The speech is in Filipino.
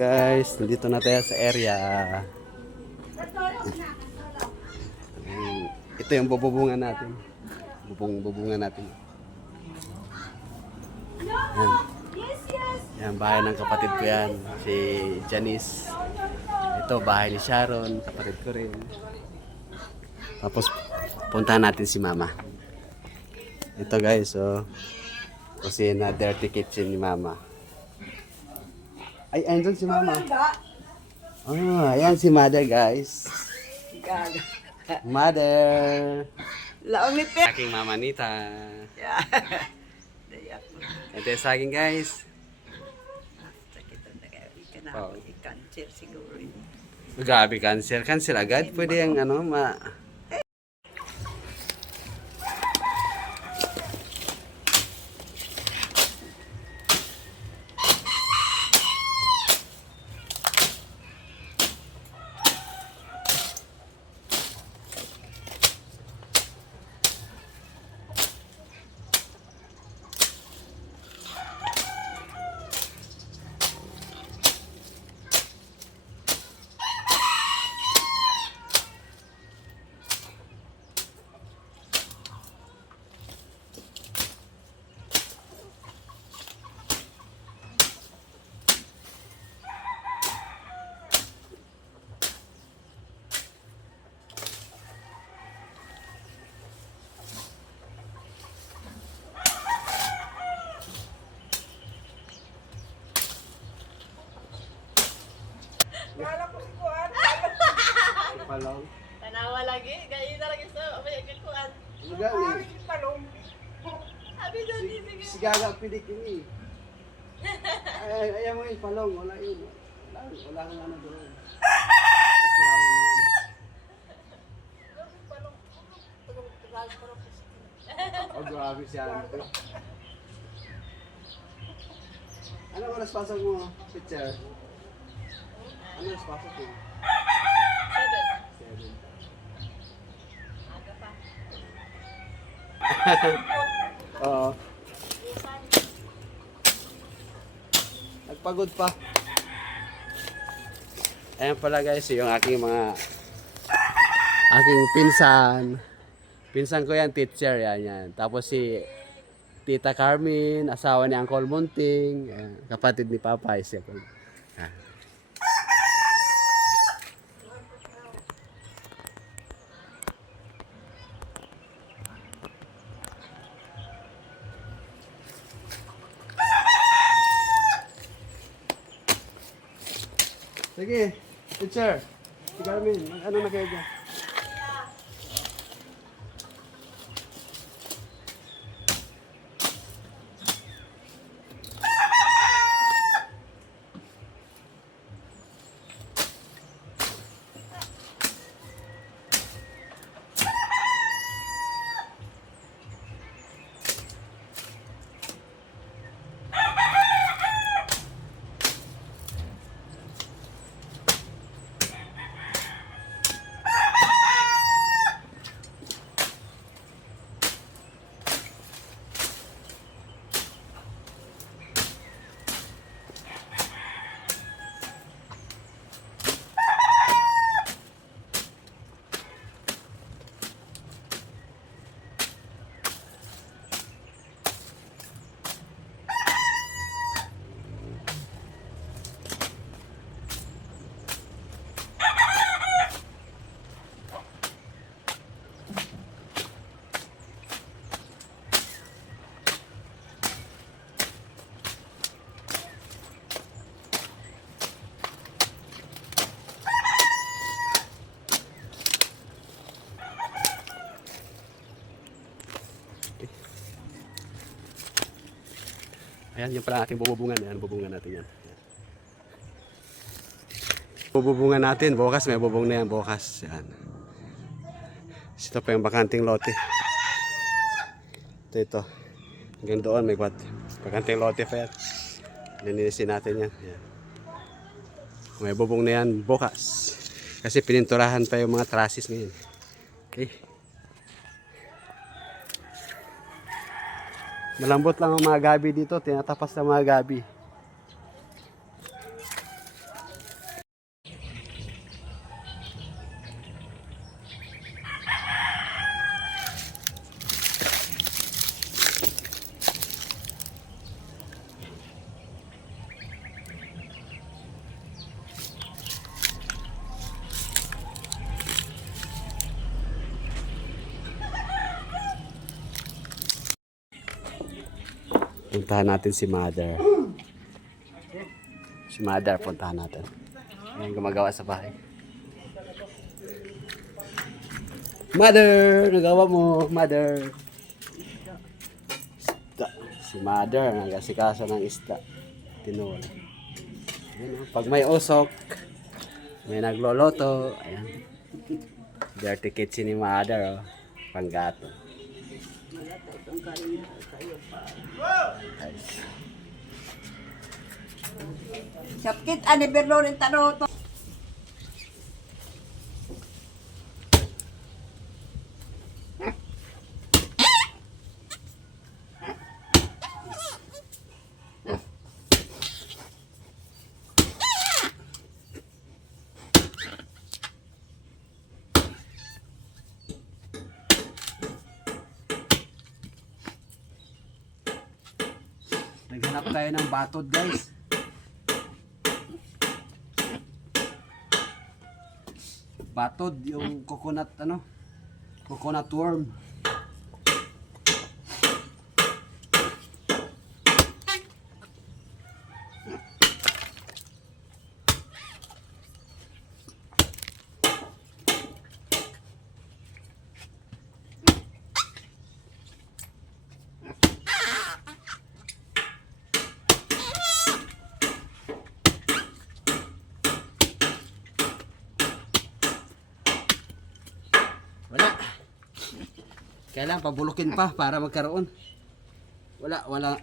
Guys, nandito na tayo sa area. Ito yung bububungan natin. Bubungan natin. Yan. Yan, bahay ng kapatid ko yan. Si Janice. Ito, bahay ni Sharon. Kapatid ko rin. Tapos, puntahan natin si Mama. Ito guys, so, kusina, dirty kitchen ni Mama. Ay, andun si Mama. Oh, ayan si Mother, guys. Mother. Laong ni Pe. Aking Mama Nita. Ito yung saging, guys. Oh. Cancer siguro. Grabe, cancer. Cancer agad. Pwede yung ano, palong. Tanawa lagi, gaya na lagi sa abay ang kuan. Magali. Abi do ni sige. Sigaga pidik ini. Ay, ayaw mo yung palong. Wala yun. Wala kang ano doon. Siraw na yun. Oh, grabe siya. Ano oras pasok mo, teacher? Ano oras pasok mo? 7. Aga pa. Oo. Nagpagod pa. Ayan pala guys, yung aking pinsan. Pinsan ko yan, teacher yan. Tapos si Tita Carmen, asawa ni Uncle Munting, kapatid ni Papa. Siya ko. Sige, teacher. Si Carmen, ano na kayo dyan? Ayan, yung pala ating bububungan. Ayan, bubungan natin yan. Bububungan natin. Bukas, may bubong na yan. Bukas. Ayan. Ito pa yung bakanting lote. Ito. Hanggang doon, may bakanting lote pa yan. Lininisin natin yan. Ayan. May bubong na yan bukas. Kasi pininturahan pa yung mga trusses ngayon. Okay. Malambot lang ang mga gabi dito, tinatapas ng mga gabi. puntahan natin si Mother. Si Mother, puntahan natin. Ayan, gumagawa sa bahay. Mother! Nagawa mo, Mother! Isda. Si Mother, nagasikaso ng isda. Tinula. Ayan, oh. Pag may usok, may nagloloto. Ayan. Dirty kitchen ni Mother, oh. Panggato. Nice. Sapkit ani berlo rin taro to. Naghanap tayo ng batod, guys. Batod, yung coconut, coconut worm. Wala. Kailangan pabulukin pa para magkaroon. Wala.